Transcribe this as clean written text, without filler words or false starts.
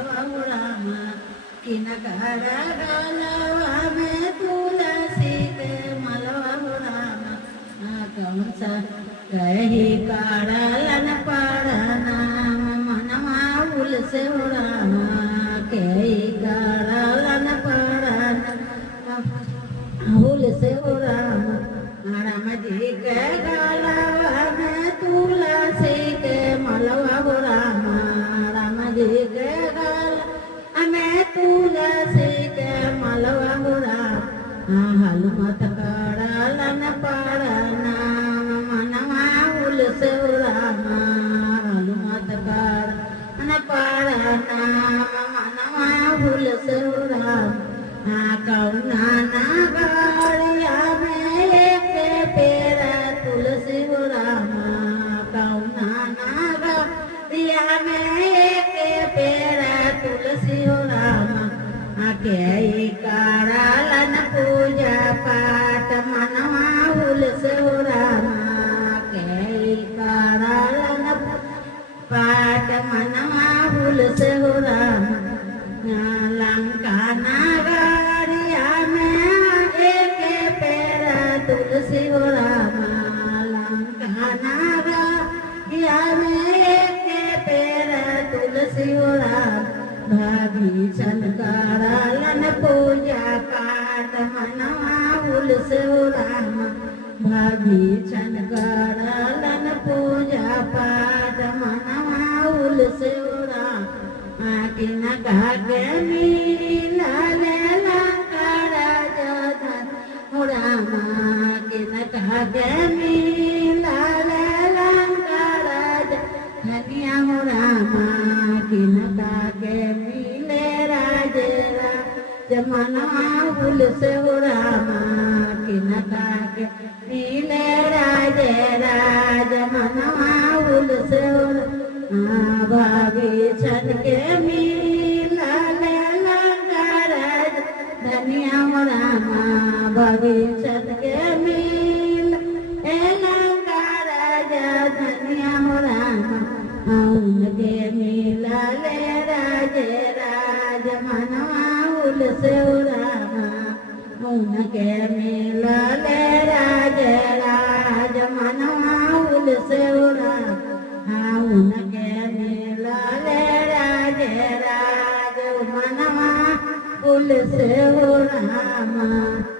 मलवा राम किनकारा गालवा में तुलसी के मलवा राम कौन सा कही काढ़लन पढ़ना मनवा उलसे राम कही काढ़लन पढ़ना उलसे राम राम जी के गालवा में तुलसी के मलवा राम राम जी के गालवा में तुलसी के मलवा राम हनुमत काढ़लन पढ़ना मनवा उलसे राम हनुमत काढ़लन पढ़ना मनवा उलसे राम कौना नगरिया में एक पेरा तुलसी राम कौना नगरिया में एक पेरा तुलसी राम के काढ़लन पूजा पाठ मनवा उलसे राम के काढ़लन पाठ मनवा उलसे राम लंका नगरिया में एक पेरा तुलसी राम लंका नगरिया में एक पेरा तुलसी राम भीषण काढ़लन पूजा पाठ मनवा उलसे राम भीषण काढ़लन पूजा पाठ मनवा उलसे राम किन गागे नीला लेला काराजा राम किन गागे नीला लेला काराजा धनिया राम किन गागे नीले राजे मनवा उलसे राम किन गागे नीले राजे मनवा उलसे भीषण के मीला लेला काराज धनिया राम भीषण के मील लेला काराज धनिया राम उनके मीला ले राजे मनवा उलसे राम उनके मीला ले राजे मनवा उलसे राम उनके मीला ले राजे मनवा उलसे